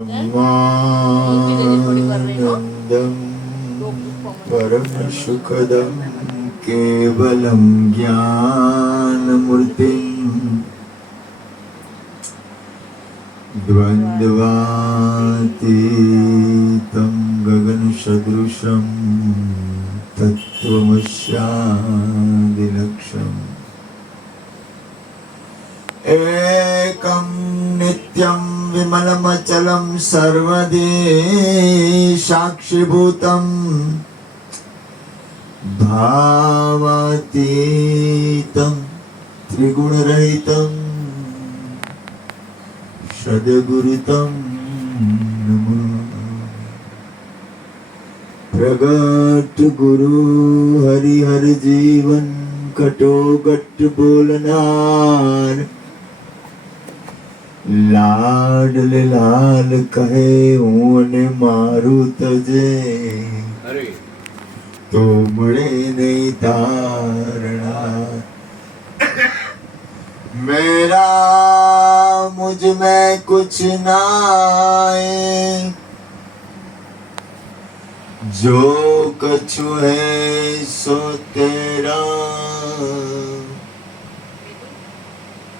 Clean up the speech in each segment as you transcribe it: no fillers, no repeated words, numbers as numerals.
ब्रह्मानन्दं परमसुखदं केवलं ज्ञानमूर्तिं द्वन्द्वातीतं गगनसदृशं तत्त्वमस्यादिलक्ष्यम् एकं नित्यं विमलमचलं सर्वदि साक्षिभूतं भावातीतं त्रिगुणरहितं सद्गुरुतं नमामि। प्रगट गुरु हरिहर जीवन कटोगट बोलनार લાડલે લાલ કહે હું ને મારું તજે તો મળે નહીં તારણા મેરા મુझ में कुछ नाए जो कछु है सो तेरा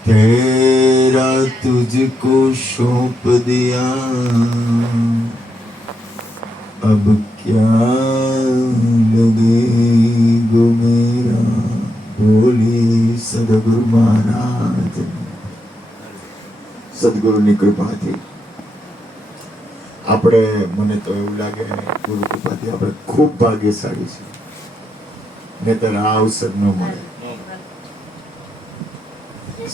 तेरा तुझको सौंप दिया अब क्या लगेगो मेरा बोली सदगुरु महाराज। સદગુરુની કૃપાથી આપણે મને તો એવું લાગે ગુરુ કૃપાથી આપણે ખૂબ ભાગ્યશાળી છીએ, નહીંતર આ અવસર ન મળે।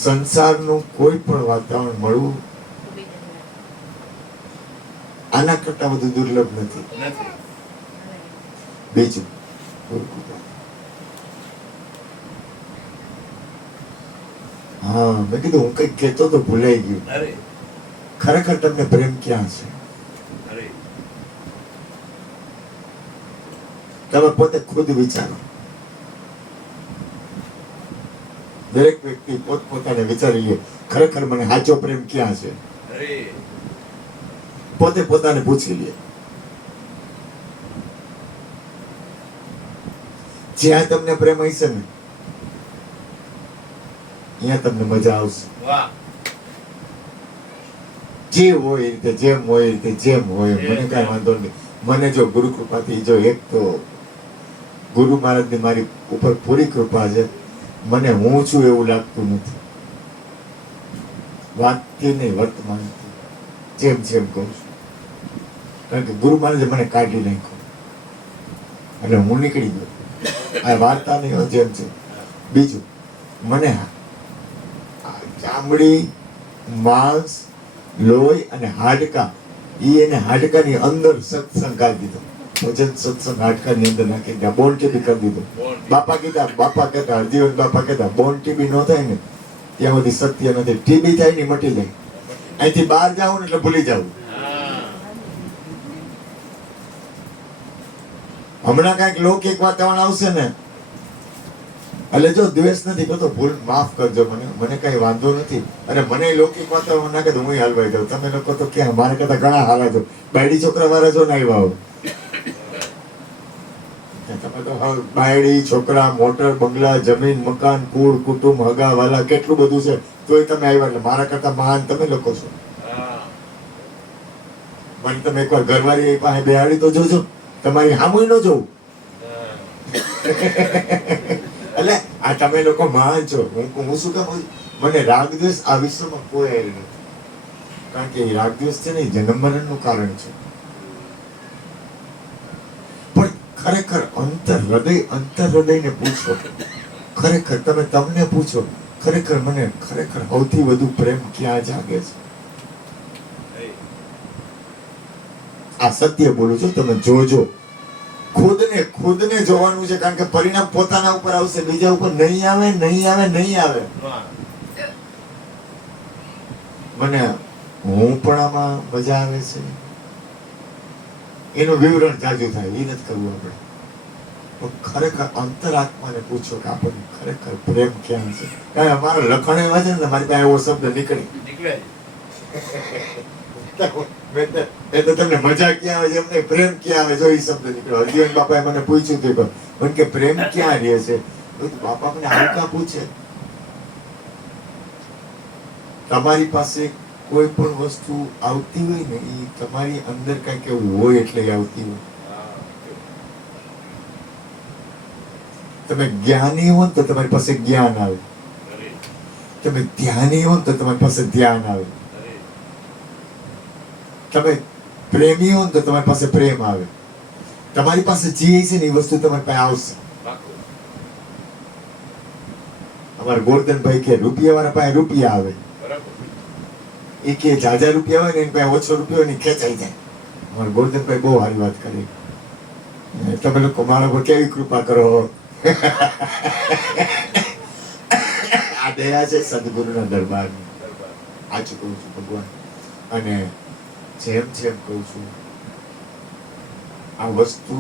સંસારનું કોઈ પણ વાતાવરણ મળવું આના કરતા વધુ દુર્લભ નથી। બીજું હા, મેં કીધું હું કઈક કહેતો તો ભૂલાઈ ગયું। ખરેખર તમને પ્રેમ ક્યાં છે? તમે પોતે ખુદ વિચારો। દરેક વ્યક્તિ પોતપોતાને વિચારી લે ખરેખર મને સાચો પ્રેમ ક્યાં છે? પોતે પોતાને પૂછી લે। જ્યાં તમને પ્રેમ હશે ને ત્યાં તમને મજા આવશે। જે હોય એ રીતે, જેમ હોય એ રીતે, જેમ હોય મને કઈ વાંધો નહીં। મને જો ગુરુ કૃપાથી જો એક તો ગુરુ મહારાજની મારી ઉપર પૂરી કૃપા છે, મને હું છું એવું લાગતું નથી। વાતથી નહીં, વર્તમાન જેમ જેમ કહું છું, કારણ કે ગુરુ મહારાજે મને કાઢી નાખ્યો એટલે હું નીકળી ગયો। આ વાર્તા નહીં, જેમ છે। બીજું મને ચામડી, માંસ, લોહી અને હાડકા, એને હાડકાની અંદર સત્સંગ કાઢી દીધો। ભજન સત્સંગ હાડકાની અંદર નાખી દીધા, બોન ટીબી કરી દીધો। બાપા કહેતા હરજીવન બાપા કહેતા બોન ટીબી ન થાય ને ત્યાં સુધી સત્ય નથી। ટીબી થાય ને મટી જાય। અહીંથી બહાર જાવ ને એટલે ભૂલી જાવ। હમણાં કઈક લૌકિક વાતાવરણ આવશે ને એટલે જો દ્વેષ નથી કરતો, ભૂલ માફ કરજો, મને કઈ વાંધો નથી। અને મને લૌકિક વાતાવરણ નાખે તો હું હલવાઈ જાઉં। તમે લોકો તો ક્યાં, મારે કરતા ઘણા હાલા છો। બાયડી છોકરા વાળા છો ને આવ્યા હો, તમે તો બાયડી છોકરા, મોટર, બંગલા, જમીન, મકાન, કુળ, કુટુંબ, હગા વાલા કેટલું બધું છે, તોય તમે આવ્યા એટલે મારા કરતા મહાન તમે લોકો છો। મને તમે એકવાર ઘરવાળી પાસે બેહાડી તો જોજો, તમારી સામું ન જોવું। એટલે આ તમે લોકો મહાન છો। હું શું કામ, મને રાગદ્વેષ આ વિશ્વમાં કોઈ આવ્યું નથી, કારણ કે રાગદ્વેષ છે ને જન્મ મરણનું કારણ છે। પણ ખરેખર અંતર હૃદયને પૂછો, ખરેખર તમે તમને પૂછો, ખરેખર મને ખરેખર સૌથી વધુ પ્રેમ ક્યાં જાગે છે? આ સત્ય બોલું છું, તમે જોજો। ખુદને જોવાનું છે, કારણ કે પરિણામ પોતાના ઉપર આવશે, બીજા ઉપર નહીં આવે। મને હું પણ આમાં મજા આવે છે, એનું વિવરણ જાજુ થાય, એ નથી કરવું આપણે। ખરેખર અંતરાત્માને પૂછો કે આપણને ખરેખર પ્રેમ ક્યાં છે. કારણ અમારા લખણ એવા છે ને, મારી પાસે એવો શબ્દ નીકળે મેં તો તમને મજા ક્યાં આવે છે એમને પ્રેમ ક્યાં આવે જો એ શબ્દ નીકળ્યો. હરજીવન બાપાએ મને પૂછ્યું હતું મને કે પ્રેમ ક્યાં રહે છે. બાપા મને આવું કાં પૂછે. તમારી પાસે કોઈ પણ વસ્તુ આવતી હોય ને એ તમારી અંદર કઈક એવું હોય એટલે આવતી હોય. તમે જ્ઞાની હો તો તમારી પાસે જ્ઞાન આવે. તમે ધ્યાની હો તો તમારી પાસે ધ્યાન આવે. તમે પ્રેમી હો તો તમારી પાસે પ્રેમ આવે. તમારી પાસે જે છે ને એ વસ્તુ તમારી પાસે આવશે. અમારા ગોરધનભાઈ કે રૂપિયા વાળા પાસે રૂપિયા આવે. એ કે જાજા રૂપિયા હોય ને એની પાસે ઓછો રૂપિયો હોય ને ખેંચાઈ જાય. અમારા ગોરધનભાઈ બહુ સારી વાત કરી. તમે લોકો મારા પર કેવી કૃપા કરો. આ દયા છે સદગુરુના દરબારની. આજ કહું છું ભગવાન. અને જેમ જેમ કહું છું આ વસ્તુ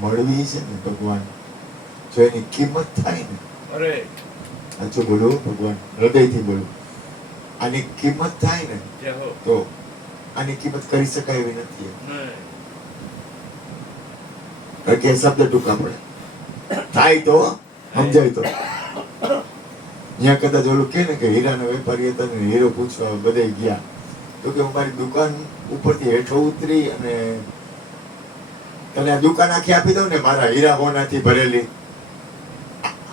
મળવી છે ને ભગવાન, જો એની કિંમત થાય ને, સાચું બોલું ભગવાન, હૃદયથી બોલું, આની કિંમત થાય ને તો આની કિંમત કરી શકાય એવી નથી. કે શબ્દ ટૂંકા પડે થાય તો સમજાય તો. ત્યાં કદાચ ઓલું કે ને કે હીરાના વેપારી હતા ને હીરો પૂછવા બધે ગયા તો કે મારી દુકાન ઉપરથી હેઠો ઉતરી અને તને આ દુકાન આખી આપી દઉં ને મારા હીરા હોનાથી ભરેલી.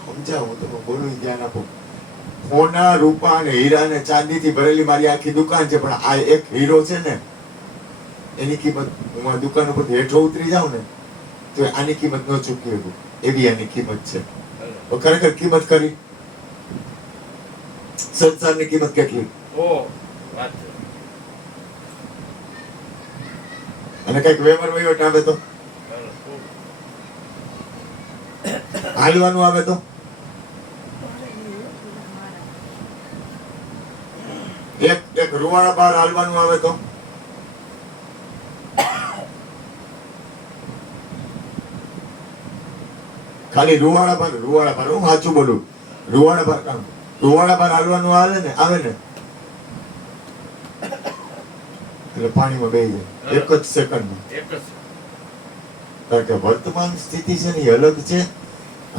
સમજાવ હું તમે બોલું ધ્યાન આપો. હોના રૂપા અને હીરા અને ચાંદી થી ભરેલી મારી આખી દુકાન છે, પણ આ એક હીરો છે ને એની કિંમત હું આ દુકાન ઉપરથી હેઠો ઉતરી જાઉં ને તો આની કિંમત ન ચૂકવી શકું એવી આની કિંમત છે. તો ખરેખર કિંમત કરી સંસારની કિંમત કેટલી. અને કઈક વેમર વહીવટ આવે તો હાલવાનું આવે તો એક રૂવાડા બહાર હાલવાનું આવે તો ખાલી રૂવાડા પર હું સાચું બોલું રૂવાડા પર હાલવાનું આવે ને એટલે પાણીમાં બેસી જાય એક જ સેકન્ડમાં. કારણ કે વર્તમાન સ્થિતિ છે ને એ અલગ છે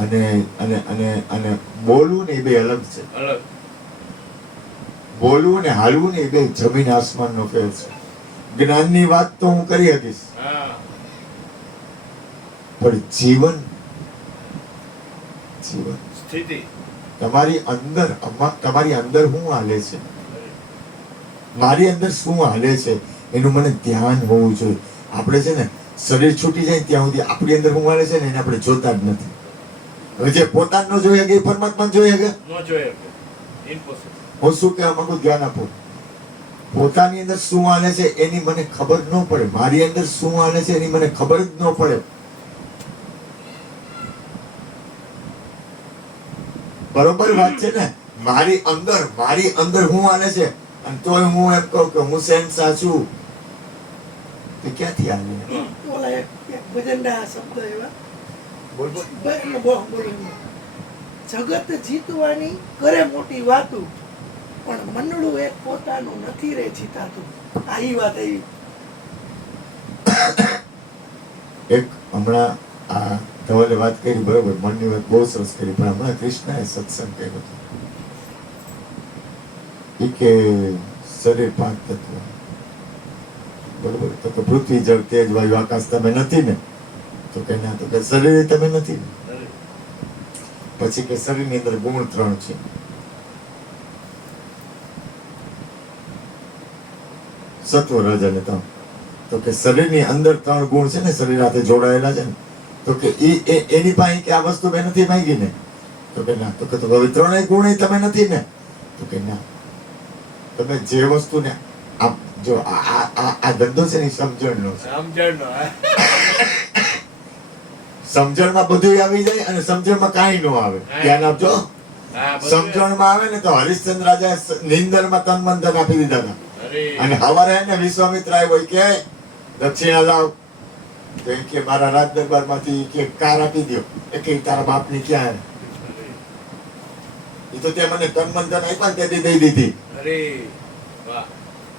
અને અને અને અને બોલવું ને એ બે અલગ છે. બોલવું ને હાલવું ને એ બે જમીન આસમાન નો ફેર છે. જ્ઞાનની વાત તો હું કરી શકીશ પણ જીવન સ્થિતિ તમારી અંદર શું હાલે છે, મારી અંદર શું હાલે છે એનું મને ધ્યાન હોવું જોઈએ. આપણે છે ને શરીર છૂટી જાય ત્યાં સુધી આપણી અંદર શું હાલે છે ને એને આપણે જોતા જ નથી. હવે જે પોતાનો જોઈએ કે પરમાત્મા જોઈએ કે હું શું કહેવા માંગુ ધ્યાન આપો. પોતાની અંદર શું હાલે છે એની મને ખબર ન પડે, મારી અંદર શું હાલે છે એની મને ખબર જ ન પડે. બરોબર વાત છે ને. મારી અંદર હું હાલે છે અને તોય હું એમ કહું કે હું શહેનશાહ છું તો ક્યાંથી હાલે. ઓલા એક ભજનના શબ્દ એવા જગત જીતવાની કરે મોટી વાતું પણ મનડું એક પોતાનું નથી રે જીતાતું. આ ઈ વાત એવી. એક હમણાં આ ધવલે વાત કરી બરોબર, મનની વાત બહુ સરસ કરી, પણ હમણાં કૃષ્ણએ સત્સંગ કર્યો હતો કે શરીર 5 તત્વ બરોબર. તો કે પૃથ્વી જળ તેજ વાયુ આકાશ તમે નથી ને તો કે ના, તો કે શરીર તમે નથી ને. પછી કે શરીરની અંદર ગુણ 3 છે. સત્વ રજ અને તમ. તો કે શરીરની અંદર 3 ગુણ છે ને શરીર સાથે જોડાયેલા છે ને તો કે એની પાસે કે આ વસ્તુ મેં નથી માંગી ને તો કે ના. તો કે હવે 3 ગુણ તમે નથી ને તો કે ના. તમે જે વસ્તુને આપ જો આ ધંધો છે ને સમજણનો સમજણમાં બધું આવી જાય અને સમજણમાં કાંઈ ન આવે. ધ્યાન આપજો. સમજણમાં આવે ને તો હરિશ્ચંદ્ર રાજા નિંદરમાં તન મન ધન આપી દીધા હતા અને હવારે એને વિશ્વામિત્ર આવ્યો કે દક્ષિણા લાવ તો કે મારા રાજ દરબાર માંથી કે કાર આપી દો કે તારા બાપ ની ક્યાં એ તો તે મને તન મન ધન આપ્યા તેથી દઈ દીધી.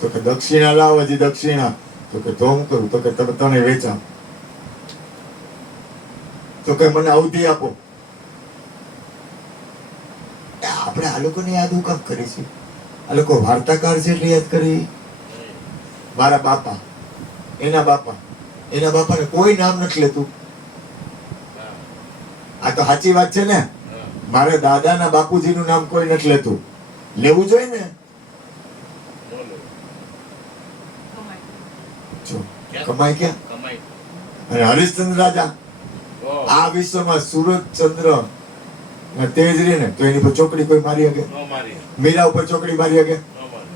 તો કે દક્ષિણા લાવો, હજી દક્ષિણા. તો કે તો હું કરું? તો કે તમે તને વેચાવ. તો કે મને અવધિ આપો. આપણે આ લોકોને યાદ હું કામ કરી છે? આ લોકો વાર્તાકાર છે એટલે યાદ કરી. મારા બાપા, એના બાપાને કોઈ નામ નથી લેતું. આ તો સાચી વાત છે ને. મારા દાદાના બાપુજીનું નામ કોઈ નથી લેતું. લેવું જોઈએ ને. જો કમાઈ ક્યાં? અને હરિશ્ચંદ્ર રાજા આ વિશ્વમાં સૂરજ ચંદ્ર તેજ રે ને તો એની પર ચોકડી કોઈ મારી શકે? મીરા ઉપર ચોકડી મારી શકે?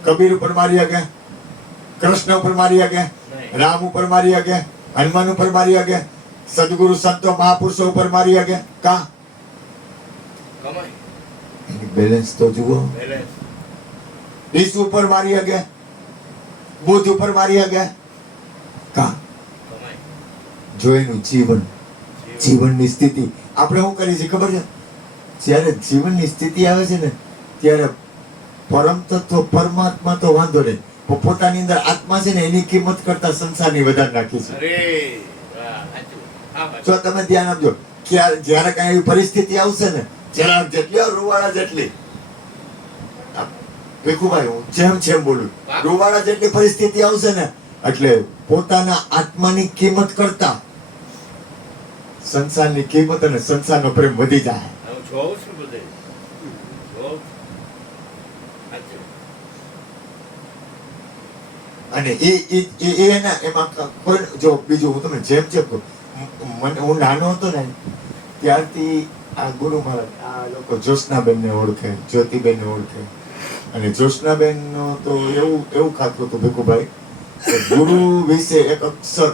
કબીર ઉપર મારી શકે? કૃષ્ણ ઉપર મારી શકે? રામ ઉપર મારી શકે? હનુમાન ઉપર મારી શકે? સદગુરુ સંતો મહાપુરુષો ઉપર મારી શકે? કા એની બેલેન્સ તો જુઓ. ઈસુ ઉપર મારી શકે? બુદ્ધ ઉપર મારી શકે? કા જો એનું જીવનની સ્થિતિ આપણે શું કરી છે ખબર છે? જ્યારે જીવનની સ્થિતિ આવે છે ને ત્યારે પરમ તત્વ પરમાત્મા તો વાંધો નહીં, પણ પોતાની અંદર આત્મા છે ને એની કિંમત કરતા સંસારની વધારે નાખી છે. જો તમે ધ્યાન આપજો, જ્યારે કઈ એવી પરિસ્થિતિ આવશે ને જરા જેટલી રૂવાડા જેટલી, ભીખુભાઈ હું જેમ બોલું, રૂવાડા જેટલી પરિસ્થિતિ આવશે ને એટલે પોતાના આત્માની કિંમત કરતા સંસારની કિંમત અને સંસારનો પ્રેમ વધી જાય. અને એમાં કોઈ જો બીજું હું તમને જેમ કહું, હું નાનો હતો ને ત્યારથી આ ગુરુ મહારાજ આ લોકો જ્યોત્સનાબેન ને ઓળખે, જ્યોતિબેન ને ઓળખે. અને જ્યોત્સનાબેન નો તો એવું ખાતું હતું ભીખુભાઈ, ગુરુ વિશે એક અક્ષર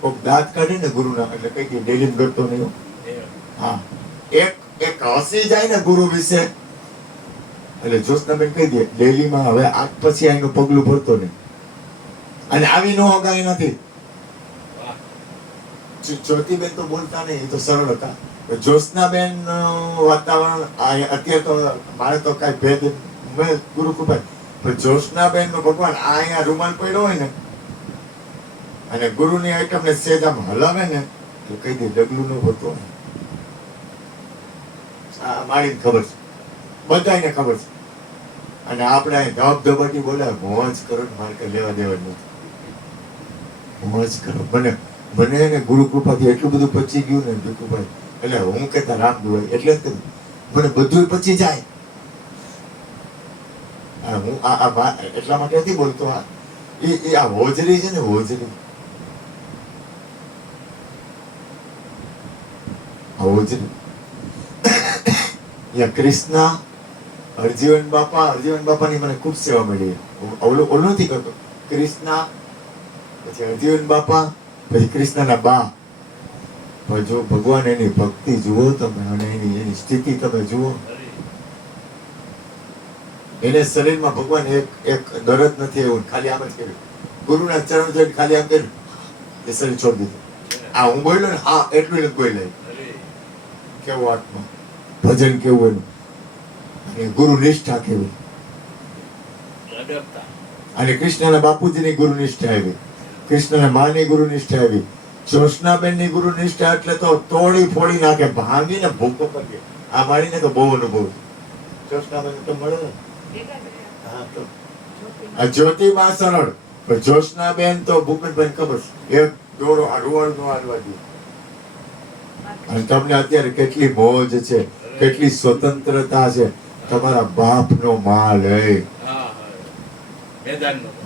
કોક દાંત કાઢે ને ગુરુના એટલે કઈ દે ડેલી કરતો નહીં. હા, એક હસી જાય ને ગુરુ વિશે એટલે જ્યોત્સનાબેન કહી દે ડેલીમાં હવે આજ પછી આનું પગલું ભરતો નહીં. અને આવી નો હગાઈ નથી. જ્યોતિબેન તો બોલતા નહીં, એ તો સરળ હતા. જ્યોત્સનાબેન વાતાવરણ અત્યારે તો મારે તો કઈ ભેદ મેં ગુરુ કૃપા, પણ જ્યોત્સનાબેન નો ભગવાન આ અહીંયા રૂમાલ પડ્યો હોય ને અને ગુરુની આઈટમ ને સેજ આમ હલાવે ને તો કહી દે ડગલું નો ભરતો. આ મારી ખબર છે, બધાને ખબર છે. અને આપણે અહીં ધબધબાટી બોલે મોજ કરો, મારે કઈ લેવા દેવા નથી. મોજ કરો. મને એને ગુરુ કૃપાથી એટલું બધું પચી ગયું ને ભીખુભાઈ, એટલે હું કહેતા રામ દુવાઈ એટલે જ મને બધું પચી જાય. હું એટલા માટે નથી બોલતો. આ હોજરી છે ને, હોજરી કૃષ્ણ હરજીવન બાપાની મને ખૂબ સેવા મળી. ઓલું નથી કરતો. કૃષ્ણ પછી હરજીવન બાપા પછી કૃષ્ણના બા. પણ જો ભગવાન એની ભક્તિ જુઓ તમે અને એની સ્થિતિ તમે જુઓ, એને શરીરમાં ભગવાન એક દરદ નથી એવું ખાલી આમ જ કર્યું. ગુરુના ચરણ જોઈને ખાલી આમ કર્યું એ શરીર છોડી દીધું. આ હું બોલ્યો ને હા એટલું નથી બોલાય. કેવો આત્મા, ભજન કેવું એનું, અને ગુરુ નિષ્ઠા કેવી. અને કૃષ્ણના બાપુજીની ગુરુ નિષ્ઠા આવી, કૃષ્ણના માની ગુરુ નિષ્ઠા આવી, જ્યોત્સનાબેન ની ગુરુ નિષ્ઠા એટલે તો તોડી ફોડી નાખે, ભાંગીને ભૂકો કરી. આ મારીને તો બહુ અનુભવ. જ્યોત્સનાબેન તો મળે ને. હા તો આ જ્યોતિબા સરળ, પણ જ્યોત્સનાબેન તો ભૂપેશભાઈ ખબર છે એક દોડો આ રૂવાડ નો હાલવા દે. અને તમને અત્યારે કેટલી મોજ છે, કેટલી સ્વતંત્રતા છે. તમારા બાપનો માલ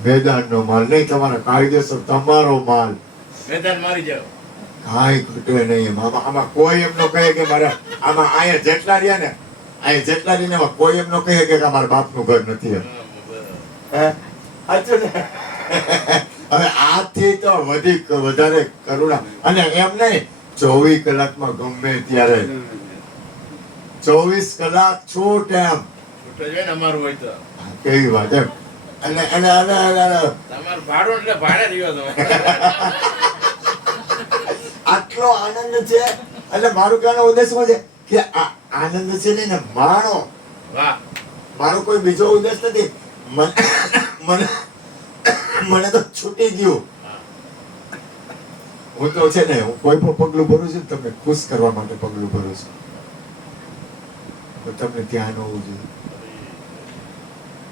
મેદાનનો માલ નહીં, તમારા કાયદેસર તમારો માલ. મેદાન મારી જાવ કાંઈ ઘટે નહીં. આમાં કોઈ એમ નો કહે કે મારા આમાં અહીંયા જેટલા રહ્યા ને એમાં કોઈ એમ નો કહે કે મારા બાપનું ઘર નથી. હવે આથી તો વધારે કરુણા. અને એમ નહીં 24 કલાકમાં ગમે ત્યારે 24 કલાક છૂટ એમ અમારું હોય તો કેવી વાત એમ. તમારું ભાડું એટલે ભાડે રહ્યો તો આટલો આનંદ છે. એટલે મારું કહેવાનો ઉદ્દેશ શું છે કે આ આનંદ છે ને માણો. વાહ, મારો કોઈ બીજો ઉદ્દેશ નથી. મને મને તો છૂટી ગયું. હા. હું તો છે ને, હું કોઈ પણ પગલું ભરું છું ને તમને ખુશ કરવા માટે પગલું ભરું છું. તો તમને ધ્યાન હોવું જોઈએ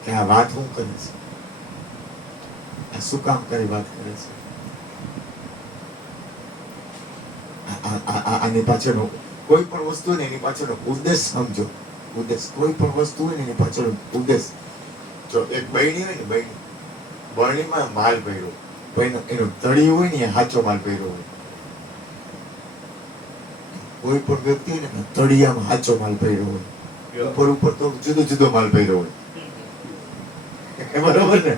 કે આ વાત હું કરે છે, આ શું કામ કરી વાત કરે છે, આની પાછળનો કોઈ પણ વસ્તુ હોય ને એની પાછળનો ઉદ્દેશ સમજો. ઉદ્દેશ, કોઈ પણ વસ્તુ હોય ને એની પાછળનો ઉદ્દેશ. જો એક બરણી હોય ને, બરણીમાં માલ ભર્યો, એનું તળિયું હોય ને એ સાચો માલ ભર્યો હોય. કોઈ પણ વ્યક્તિ હોય ને તળિયામાં સાચો માલ ભર્યો હોય, ઉપર ઉપર તો જુદો જુદો માલ ભર્યો હોય. બરોબર ને?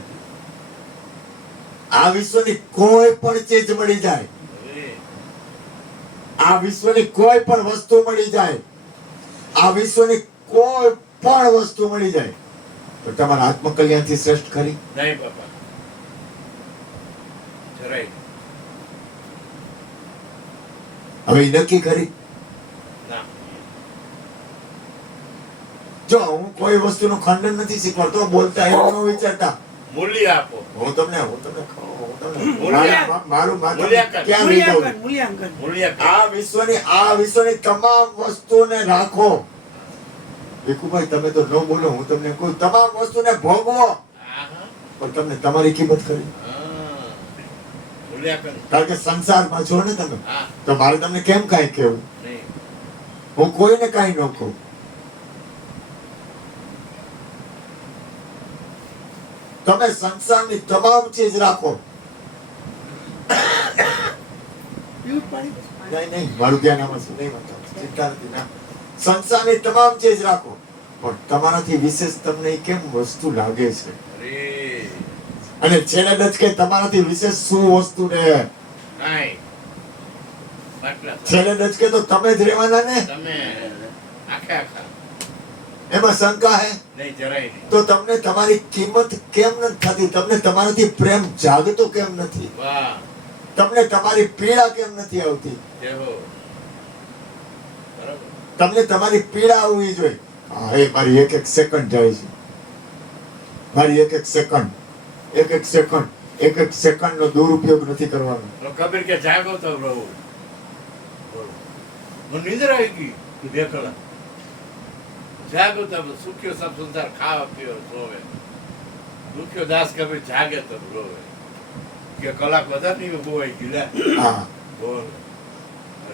આ વિશ્વની કોઈ પણ ચીજ મળી જાય, આ વિશ્વની કોઈ પણ વસ્તુ મળી જાય, આ વિશ્વની કોઈ પણ વસ્તુ મળી જાય તો તમારા આત્મકલ્યાણથી શ્રેષ્ઠ ખરી? નહીં બાપા, જરાય હવે ઈ નક્કી કરી. ના. જો હું કોઈ વસ્તુનું ખંડન નથી શીખવાડતો, બોલતા એવું ન વિચારતા. મૂલ્ય આપો. હું તમને મૂલ્યાંકન. મારું મૂલ્યાંકન. ક્યાં લઈ જાઉં? મૂલ્યાંકન. મૂલ્ય આ વિશ્વની તમામ વસ્તુને રાખો. ભીખુભાઈ તમે તો ન બોલો, હું તમને કહું તમામ વસ્તુને ભોગવો, પણ તમને તમારી કિંમત કરી. મૂલ્યાંકન. કારણ કે સંસારમાં છો ને તમે, હા. તો મારે તમને કેમ કાંઈ કહેવું? નહીં. હું કોઈને કાંઈ ન કહું. તમે સંસારની તમામ ચીજ રાખો. પીવું પાણી? નહીં, મારું ધ્યાન આમાં છે. નહીં વાંધો, ચિંતા નથી. ના, સંસારની તમામ ચીજ રાખો, પણ તમારાથી વિશેષ તમને ઈ કેમ વસ્તુ લાગે છે? અરે અને છેલ્લે ડચકે તમારાથી વિશેષ શું વસ્તુ ને? નહીં. બાટલા છેલ્લે ડચકે તો તમે જ રહેવાના ને. તમે આખા એમાં શંકા હે? નહીં, જરાય નહીં. તો તમને તમારી કિંમત કેમ નથી થતી? તમને તમારાથી પ્રેમ જાગતો કેમ નથી? વાહ, તમને તમારી પીડા કેમ નથી આવતી? જય હો. બરાબર. તમને તમારી પીડા આવવી જોઈએ. હા, એ મારી એક એક સેકન્ડ જાય છે, મારી એક એક સેકન્ડ નો દુરુપયોગ નથી કરવાનો. તો કબીર કે જાગો તો રહો. મને નીંદર આવી ગઈ 2 કલાક. જાગો તો સુખ્યો સબ સંસાર ખાવા પીવો સોવે. દુખ્યો દાસ કબીર જાગે તો રોવે. કે કલાક વધારે નહીં બોવાઈ ગયું લે. હા, બોલ.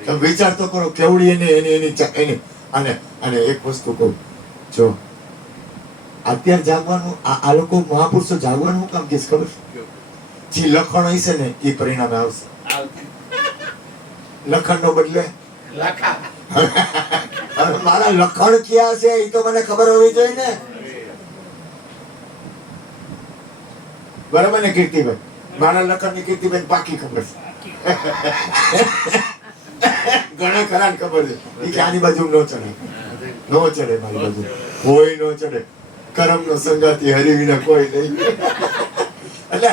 તમે વિચાર તો કરો કેવડી એની અને એક વસ્તુ કહું, જો અત્યારે જાગવાનું આ લોકો મહાપુરુષો જાગવાનું શું કામ કે ખબર? જે લખણ હશે ને એ પરિણામે આવશે. લખણ નો બદલે લાખા. હવે મારા લખણ ક્યાં છે એ તો મને ખબર હોવી જોઈએ ને. બરાબર ને કીર્તિભાઈ? મારા લખણ ની કીર્તિભાઈ પાકી ખબર છે. ઘણા ખરા ખબર છે એ કે આની બાજુ નો ચડે, નો ચડે, મારી બાજુ કોઈ નો ચડે. કરમ નો સંગાતી હરી વિના કોઈ નહીં. એટલે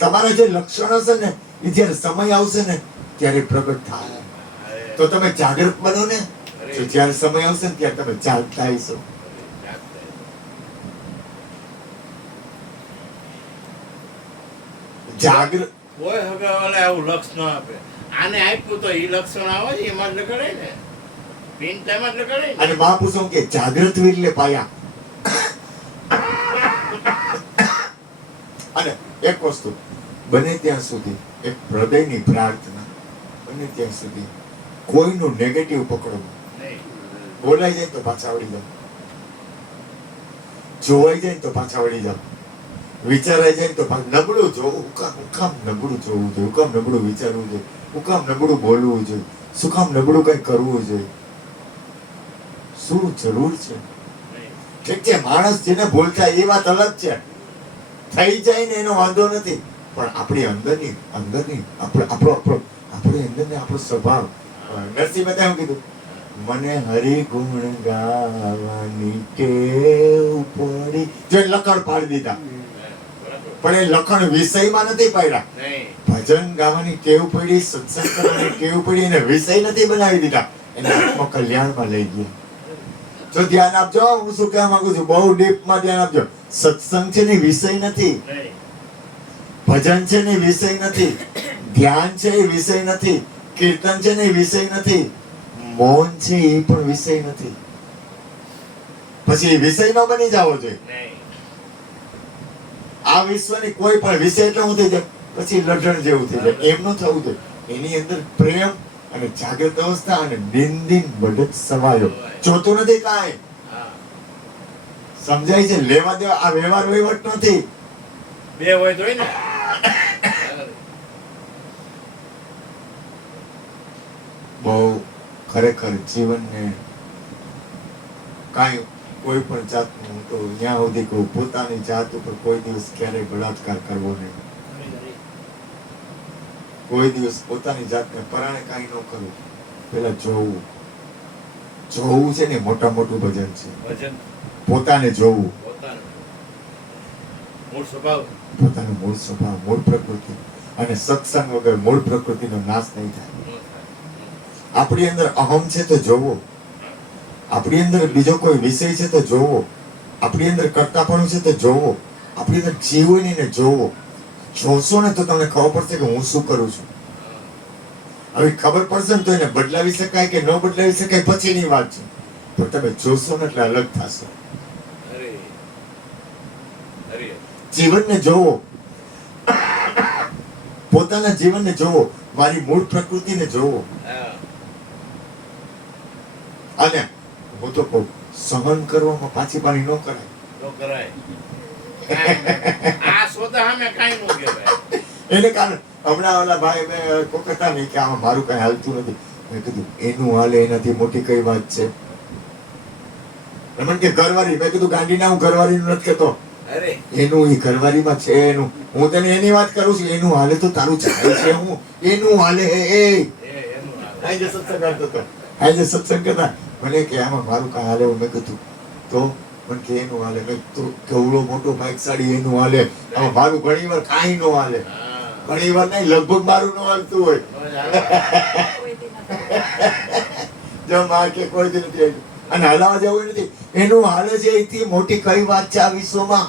તમારા જે લક્ષણ હશે ને એ જયારે સમય આવશે ને ત્યારે પ્રગટ થાય. તો તમે જાગૃત બનો ને, તો જયારે સમય આવશે ને ત્યારે તમે જાગતા હશો. જાગૃત કોઈ હગાવાલા આવું લક્ષ ન આપે. આને આપ્યું તો ઈ લક્ષણ આવે છે, એમાં જ લગાડે ને. પિન તેમાં જ લગાડે ને. અને મહાપુરુષો કે જાગૃત વીરલે પાયા. અને એક વસ્તુ, બને ત્યાં સુધી એક હૃદયની પ્રાર્થના, બને ત્યાં સુધી કોઈનું નેગેટિવ પકડો. નહીં. બોલાઈ જાય તો પાછા વળી જાઓ, જોવાઈ જાય તો પાછા વળી જાઓ, વિચારાઈ જાય તો નબળું જોવું. હું કામ નબળું જોવું જોઈએ? હું કામ નબળું વિચારવું જોઈએ? હું કામ નબળું બોલવું જોઈએ? શું કામ નબળું કઈ કરવું જોઈએ? શું જરૂર છે? ઠીક છે, માણસ જેને ભૂલ થાય એ વાત અલગ છે, થઈ જાય ને એનો વાંધો નથી, પણ આપણી અંદરની આપણો સ્વભાવ. નરસિંહ મહેતા એવું કીધું, મને હરિગુણ ગાવાની ટેવ પડી. જો લખણ પાડી દીધા, પણ એ લખણ વિષયમાં નથી પાડ્યા. નહીં. ભજન ગાવાની ટેવ પડી, સત્સંગ કરવાની ટેવ પડી, એને વિષય નથી બનાવી દીધા, એને આત્મકલ્યાણમાં લઈ ગયા. જો ધ્યાન આપજો, હું શું કહેવા માંગુ છું, બહુ ડીપમાં ધ્યાન આપજો. સત્સંગ છે ને વિષય નથી, નહીં. ભજન છે ને એ વિષય નથી, ધ્યાન છે એ વિષય નથી, કીર્તન છે ને એ વિષય નથી, મૌન છે એ પણ વિષય નથી. પછી એ વિષય ન બની જાવો જોઈએ. નહીં. આ વિશ્વની કોઈ પણ વિષય એટલે હું થઈ જાય પછી લઢણ જેવું થઈ જાય, એમ ન થવું જોઈએ. એની અંદર પ્રેમ અને જાગૃત અવસ્થા અને નિંદિન બળદ સમાયો. જોતું નથી કાંઈ. હા. સમજાય છે? લેવા દેવા આ વ્યવહાર વહીવટ નથી. બે હોય તો હોય ને. બહુ ખરેખર જીવનને કાંઈ કોઈ પણ જાતનું, હું તો ત્યાં સુધી કહું, પોતાની જાત ઉપર કોઈ દિવસ ક્યારેય બળાત્કાર કરવો નહીં. કોઈ દિવસ પોતાની જાતને પરાણે કાંઈ ન કરવું. પેલા જોવું. જોવું છે ને મોટા મોટું ભજન છે. ભજન પોતાને જોવું, પોતાનું મૂળ સ્વભાવ. પોતાનો મૂળ સ્વભાવ, મૂળ પ્રકૃતિ. અને સત્સંગ વગર મૂળ પ્રકૃતિનો નાશ નહીં થાય. ન થાય. આપણી અંદર અહમ છે તો જોવો, આપણી અંદર બીજો કોઈ વિષય છે તો જોવો, આપણી અંદર કર્તાપણું છે તો જોવો, આપણી અંદર જીવનીને જોવો. જોશો ને તો તમને ખબર પડશે કે હું શું કરું છું. હવે ખબર પડશે ને તો એને બદલાવી શકાય કે ન બદલાવી શકાય પછીની વાત છે, પણ તમે જોશો ને એટલે અલગ થશો. અરે અરે જીવનને જોવો, પોતાના જીવનને જોવો, મારી મૂળ પ્રકૃતિને જોવો. હા. અને હું તો કહું, સહન કરવામાં પાછી પાણી ન કરાય. ન કરાય. આ સોદા સામે કાંઈ ન કહેવાય. એને કારણ હમણાં ઓલા ભાઈ મેં કોક હતા ને કે આમાં મારું કઈ હાલતું નથી. મેં કીધું એનું હાલે એનાથી મોટી કઈ વાત છે? મને કે ઘરવાળી. મેં કીધું ગાંડીના હું ઘરવાળીનું નથી કહેતો, અરે એનું ઈ ઘરવાળીમાં છે એનું. હું તને એની વાત કરું છું. એનું હાલે તો તારું જાય છે. હું એનું હાલે એ એનું આવે. આજે સત્સંગ કરતો હતો, આજે સત્સંગ કરતા મને કે આમાં મારું કઈ હાલે? મેં કીધું તો મને કે એનું હાલે. મેં કીધું કેવડો મોટો ભાગશાળી એનું હાલે, આમાં મારું ઘણી વાર કાંઈ ન હાલે. હા. ઘણી વાર નહીં, લગભગ મારું ન હાલતું હોય. ન જ આવે. જો માં કે કોઈ દી નથી આવ્યું. અને હલાવા જવું નથી. એનું હાલે છે એથી મોટી કઈ વાત છે આ વિશ્વમાં?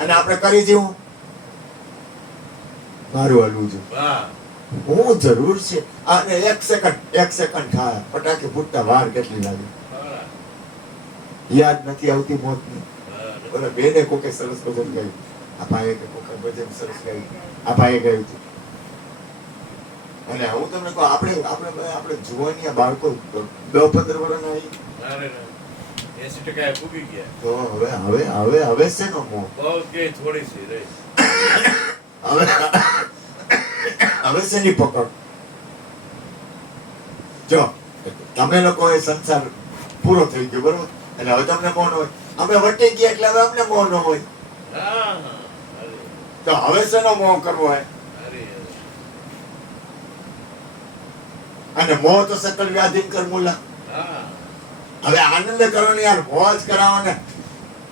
અને આપણે કરી જેવું મારું હાલવું છે. વાહ. હું જરૂર છે. અને એક સેકન્ડ થાય પટાકે ફૂટતા વાર કેટલી લાગે. હા. યાદ નથી આવતી મોતની. હા. ઓલા બેને કોકે સરસ ભજન ગાયું, આ ભાઈએ કે કોકે ભજન સરસ ગાયું, આ ભાઈએ ગાયું હતું. અને હું તમને કહું, આપણે જુવાની આ બાળકો 10-15 વર્ષના ઈ અરે ના. 80% એ ફૂગી ગયા. તો હવે શેનો મોહ? બહુ કે થોડી સી રહી. હવે શેની પકડ? જો તમે લોકો એ સંસાર પૂરો થઈ ગયો બરોબર, એટલે હવે તમને મોહ ન હોય. અમે વટી ગયા એટલે હવે અમને મોહ ન હોય. હા. અરે તો હવે શેનો મોહ કરવો હોય? અરે અને મોહ તો સકલ વ્યાધિન કરમૂલા. હા. હવે આનંદ કરો ને યાર, મોજ કરાવો ને,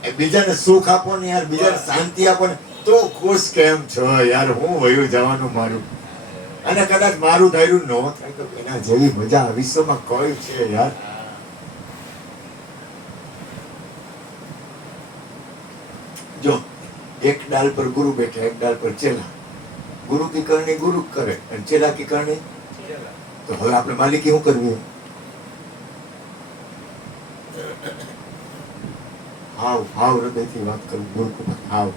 એ બીજાને સુખ આપો ને યાર, બીજાને શાંતિ આપો ને, તો ખુશ કેમ છો યાર? હું વયું જવાનું મારું. અને કદાચ મારું ધાર્યું ન થાય તો એના જેવી મજા આ વિશ્વમાં કોઈ છે યાર? જો એક ડાલ પર ગુરુ બેઠા, એક ડાલ પર ચેલા. ગુરુ કી કરણી ગુરુ કરે અને ચેલા કી કરણી. તો હવે આપણે માલિકી શું કરવી? હાવ હૃદયથી વાત કરું, ગુરુ કૃપા હાવ.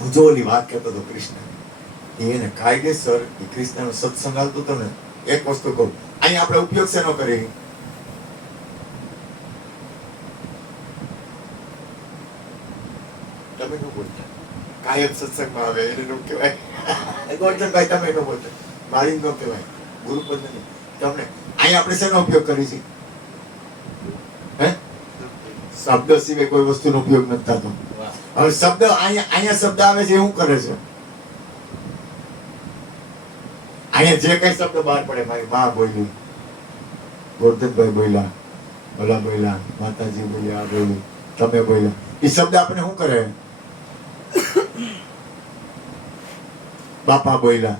હું જો ઓલી વાત કરતો હતો કૃષ્ણ, એને કાયદેસર એ કૃષ્ણનો સત્સંગ આવતો હતો ને. એક વસ્તુ કહું, અહીં આપણે ઉપયોગ શેનો કરીએ? તમે ન બોલતા, કાયમ સત્સંગમાં આવે એને નું કહેવાય. ગોરધનભાઈ તમે ન બોલતા, મારી નો કહેવાય, ગુરુપદ નહીં. તમને અહીં આપણે શેનો ઉપયોગ કરીએ છીએ? હે? શબ્દ સિવાય કોઈ વસ્તુનો ઉપયોગ નથી થતો. હવે શબ્દ અહીંયા શબ્દ આવે છે એ શું કરે છે? અહીંયા જે કઈ શબ્દ બહાર પડે, મારી માં બોલી, ગોરધનભાઈ બોલ્યા, ભલા બોલ્યા, માતાજી બોલ્યા, આ બોલી, તમે બોલ્યા, એ શબ્દ આપણે શું કરે? બાપા બોલ્યા,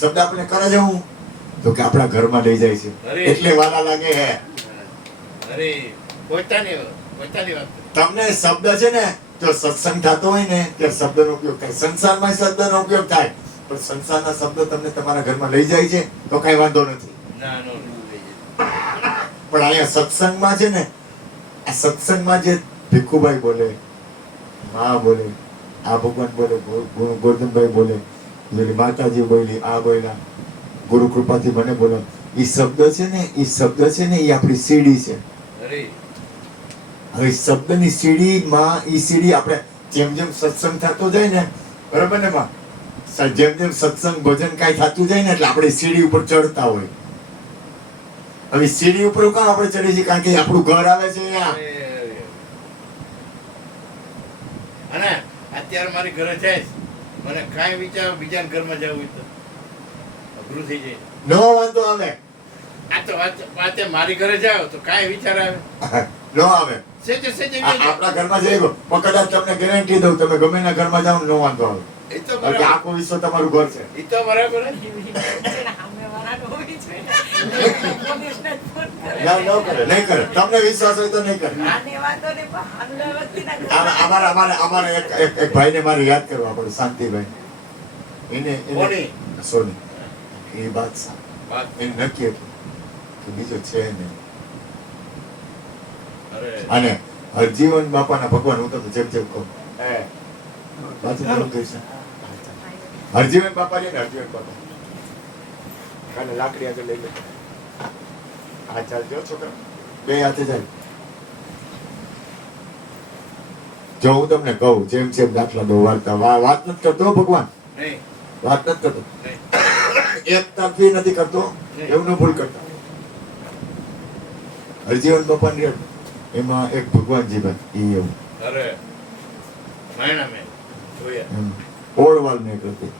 શબ્દ આપણે કરે છે હું તો કે આપણા ઘરમાં લઈ જાય છે, એટલે વાલા લાગે હે. અરે પોતાની વાત. તમને શબ્દ છે ને જો સત્સંગ થતો હોય ને ત્યારે શબ્દનો ઉપયોગ થાય. સંસારમાં શબ્દનો ઉપયોગ થાય, પણ સંસારના શબ્દો તમને તમારા ઘરમાં લઈ જાય છે તો કઈ વાંધો નથી. ના નો પણ અહીંયા સત્સંગમાં છે ને, આ સત્સંગમાં જે ભીખુભાઈ બોલે, મા બોલે, આ ભગવાન બોલે, ગોરધનભાઈ બોલે, જેલી માતાજી બોલી, આ બોલ્યા, ગુરુ કૃપાથી મને બોલો, એ શબ્દ છે ને, એ શબ્દ છે ને, એ આપણી સીડી છે. અરે હવે શબ્દની સીડીમાં ઈ સીડી આપણે જેમ જેમ સત્સંગ થતો જાય ને, બરાબર ને માં, જેમ જેમ સત્સંગ ભજન કાંઈ થતું જાય ને એટલે આપણે સીડી ઉપર ચડતા હોય. હવે સીડી ઉપર કામ આપણે ચડી છીએ? કારણ કે આપણું ઘર આવે છે અહીંયા. અને અત્યારે મારી ઘરે જઈશ, મને કાંઈ વિચાર બીજાના ઘરમાં જવું હોય તો અઘરું થઈ જાય. નો વાંધો આવે, આ તો વાતે મારી ઘરે જાવ તો કાંઈ વિચાર આવે નો આવે. સેજે સેજે આપણા ઘરમાં જઈ ગયો પણ કદાચ તમને ગેરંટી દઉં, તમે ગમે ના ઘરમાં જાઓ ને નો વાંધો આવે. એ તો કારણ કે બરાબર, આખું વિશ્વ તમારું ઘર છે. એ તો બરાબર જ. ના, ન કરે, નહીં કરે. તમને વિશ્વાસ હોય તો નહીં કરે. અમારે એક ભાઈને મારે યાદ કરવા પડે, શાંતિભાઈ. એને કોની? સોની. એ બાદશાહ. વાત. એને નક્કી હતું કે બીજો છે નહીં. અરે અને હરજીવન બાપાના ભગવાન, હું તમને જેમ જેમ કહું પાછું ચાલુ કહીશ. હરજીવન બાપા છે ને, હરજીવન બાપા કાલે લાકડી આગળ લઈ લે. હા ચાલજો છોકરા, બે હાથે ચાલ. જો હું તમને કહું, જેમ જેમ દાખલા દો, વાર્તા વાત નથી કરતો હો ભગવાન, નહીં વાત નથી કરતો, નહીં એક તરફી નથી કરતો, એવું ન ભૂલ કરતા. હરજીવન બાપા ને એમાં એક ભગવાનજીભાઈ, એ એવું અરે માયણા મેં જોયા એમ ઓળવાલ નહીં કરતી.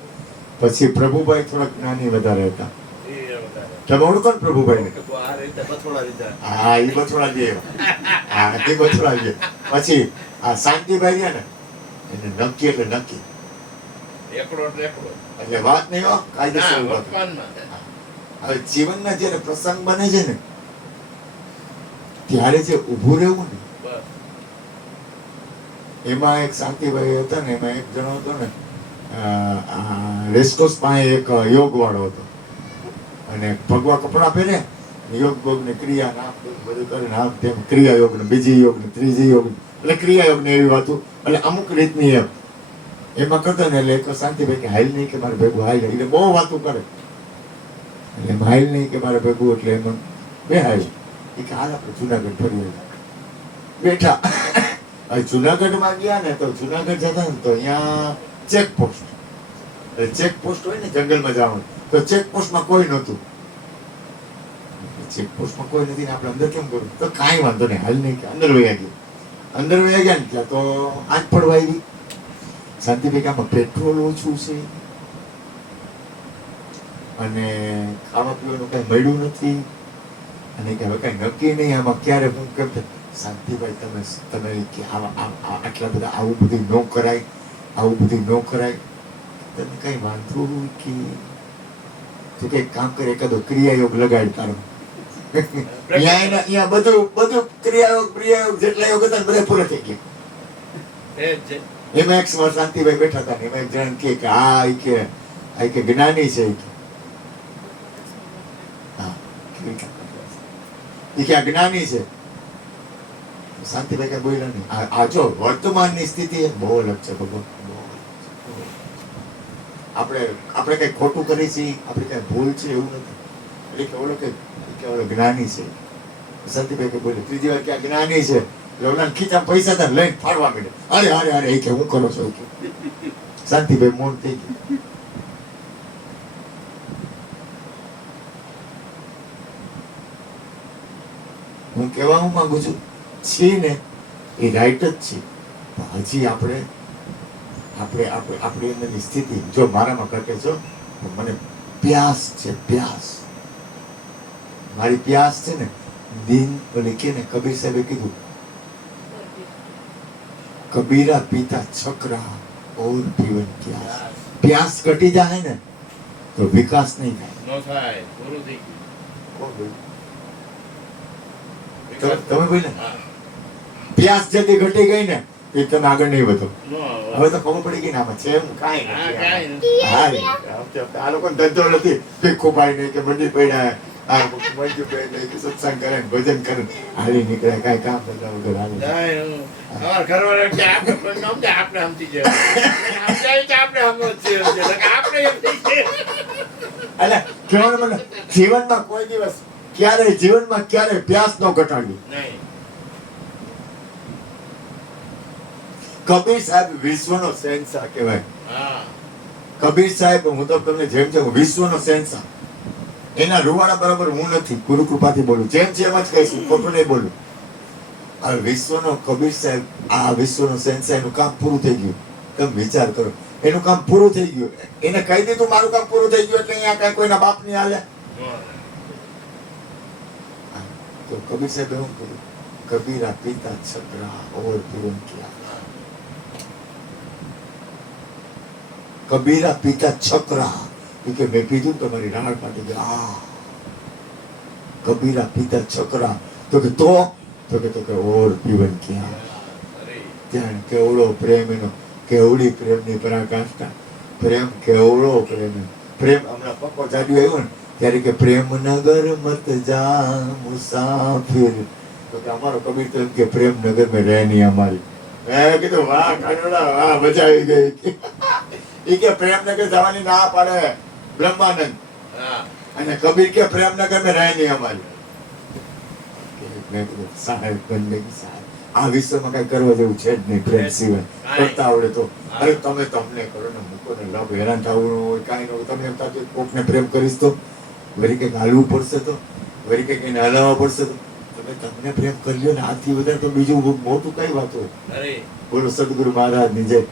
પછી પ્રભુભાઈ થોડાક નાની વધારે હતા. એ વધારે તમે ઓળખો ને પ્રભુભાઈ ને? આ રીતે બથોડા લીધા. હા, એ બથોડા લે. હા, એ બથોડા લે. પછી આ શાંતિભાઈ રહ્યા ને, એને નક્કી એટલે નક્કી, એકડો એટલે એકડો. એટલે વાત નહીં હો, કાયદેસર ના, વાત. વર્તમાનમાં. હવે જીવનના જ્યારે પ્રસંગ બને છે ને, ત્યારે જે ઊભું રહેવું ને, બસ. એમાં એક શાંતિભાઈ હતા ને, એમાં એક જણો હતો ને, રેસકોર્સ પાસે એક યોગ વાળો હતો, અને ભગવા કપડા પહેરે, યોગ બોગ ને ક્રિયા ને આમ બધું કરે ને, આમ તેમ ક્રિયા યોગ ને બીજી યોગ ને ત્રીજી યોગ ને, એટલે ક્રિયા યોગ ને એવી વાતો, એટલે અમુક રીતની એમાં કરતા ને, એટલે એક શાંતિભાઈ કે હાલ નહીં કે મારે ભેગું હાલ, એટલે બહુ વાતો કરે, એટલે એમ હાલ નહીં કે મારે ભેગું, એટલે એમાં બે હાલ એ કે હાલ આપણે જુનાગઢ ફરી આવ્યા. બેઠા જુનાગઢમાં ગયા ને, તો જુનાગઢ જતા ને તો અહીંયા ચેકપોસ્ટ, ચેકપોસ્ટ હોય ને જંગલમાં જવાનું, તો ચેકપોસ્ટમાં કોઈ નહોતું. ચેકપોસ્ટમાં કોઈ નથી ને આપણે અંદર કેમ કરું? તો કાંઈ વાંધો નહીં, હાલ નહીં કે અંદર વયા ગયા. અંદર વયા ગયા ને ત્યાં તો આંખ પડવા આવી. શાંતિભાઈ કે આમાં પેટ્રોલ ઓછું છે અને ખાવા પીવાનું કઈ મળ્યું નથી, અને કે હવે કઈ નક્કી નહીં આમાં ક્યારે હું કેમ થાય. શાંતિભાઈ તમે કે આટલા બધા આવું બધું ન કરાય, આવું બધું ન કરાય, તને કઈ વાંધો હોય કે તું કઈક કામ કરે, એકાદો ક્રિયાયોગ લગાડ તારો. અહીંયા બધું ક્રિયાયોગ જેટલા યોગ હતા ને બધા પૂરા થઈ ગયા. એ જ છે. એમાં એક સમય શાંતિભાઈ બેઠા હતા ને, એમાં એક જણ કે આ કે જ્ઞાની છે, હા કે આ જ્ઞાની છે. શાંતિભાઈ કઈ બોલ્યા નહીં. આ જો વર્તમાનની સ્થિતિ બહુ અલગ છે ભગવાન. આપણે કઈ ખોટું કરી છીએ, આપણે કઈ ભૂલ છે એવું નથી. એટલે કે ઓલો જ્ઞાની છે. શાંતિભાઈ કે બોલે ત્રીજી વાર કે આ જ્ઞાની છે, એટલે ઓલા ખીચામાં પૈસા હતા લઈને ફાડવા માંડે. અરે અરે અરે એ કે હું કરો છો? શાંતિભાઈ મૌન થઈ ગયું. હું કહેવા હું માંગુ છું છે ને એ રાઈટ જ છે, હજી આપણે એની સ્થિતિ જો મારામાં ઘટે છો તો મને પ્યાસ છે, પ્યાસ મારી પ્યાસ છે ને. દિન બોલે કે ને કબીર સાહેબે કીધું, કબીરા પીતા છકરા ઓર પીવન પ્યાસ. પ્યાસ ઘટી જાય ને તો વિકાસ નહીં થાય. ન થાય, પૂરું થઈ ગયું. કોણ બોલ્યું? વિકાસ તમે બોલ્યા? હા. પ્યાસ જતી ઘટી ગઈ ને એ તને આગળ નહીં વધો નો આવે. હવે તો ખબર પડી ગઈ ને આમાં છે એમ કાંઈ હા, નથી કાંઈ આમાં. નથી. હા આ લોકો ધંધો નથી ભીખું પાઈ નહીં કે મંડી પડ્યા આ મંજુ ભાઈ નહીં કે સત્સંગ કરે ને ભજન કરે ને હાલી નીકળે કાંઈ કામ ધંધા વગર હાલે કાંઈ નહીં. અમારા ઘરવાળા કે આપણે કોઈ ન સમજે, આપણે સમજી જાય. સમજાય કે આપણે સમજીએ છીએ. એટલે આપણે એમ થઈ જાય. એટલે કહેવાનો મતલબ જીવનમાં કોઈ દિવસ ક્યારેય પ્યાસ ન ઘટાડવી. નહીં. કબીર સાહેબ વિશ્વનો શહેનશાહ કહેવાય. હા. કબીર સાહેબ હું તો તમને જેમ છે વિશ્વનો શહેનશાહ. એના રૂવાડા બરાબર હું નથી, ગુરુ કૃપાથી બોલું જેમ છે એમ જ કહીશું, ખોટું નહીં બોલું. આ વિશ્વનો કબીર સાહેબ, આ વિશ્વનો શહેનશાહ, એનું કામ પૂરું થઈ ગયું. તમે વિચાર કરો, એનું કામ પૂરું થઈ ગયું. એને કહી દીધું મારું કામ પૂરું થઈ ગયું એટલે અહીંયા કઈ કોઈના બાપ ની હાલે. તો કબીર સાહેબ એવું કહ્યું, કબીરા પિતા છકરા ઓર પૂરું કિયા. કબીરા પિતા છકરા કે મેં પીધું ને તમારી રાડ પાટી ગઈ. કબીરા પિતા છકરા તો કે ઓર પીવન ક્યાં. ત્યાં કેવડો પ્રેમ એનો, કેવડી પ્રેમની પરાકાષ્ઠા. પ્રેમ કેવડો પ્રેમ. પ્રેમ હમણાં પપ્પો જાડ્યું આવ્યું ને ત્યારે કે પ્રેમ નગર મત જા મુસાફિર. તો કે અમારો કબીર તો એમ કે પ્રેમ નગર મેં રહે નહીં અમારી. મેં કીધું વાહ કાનોડા વાહ, મજા આવી ગઈ. એ કે પ્રેમનગર જવાની ના પાડે બ્રહ્માનંદ, હા. અને કબીર કે પ્રેમનગર મેં રહે નહીં અમારી. મેં કીધું સાહેબ ગંદગી સાહેબ, આ વિશ્વમાં કઈ કરવા જેવું છે જ નહીં પ્રેમ સિવાય. કરતા આવડે તો અરે તમે તમને કરો ને મૂકો ને લવ, હેરાન થવું હોય કાંઈ ન હોય. તમે એમ થતું કોકને પ્રેમ કરીશ તો વળી કંઈક હાલવું પડશે, તો વળી કંઈક એને હલાવવા પડશે, તો તમે તમને પ્રેમ કરી લ્યો ને. આથી વધારે તો બીજું મોટું કઈ વાત હોય. અરે બોલો સદગુરુ મહારાજની જય.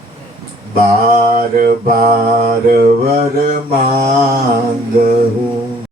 બાર બાર વર માંગ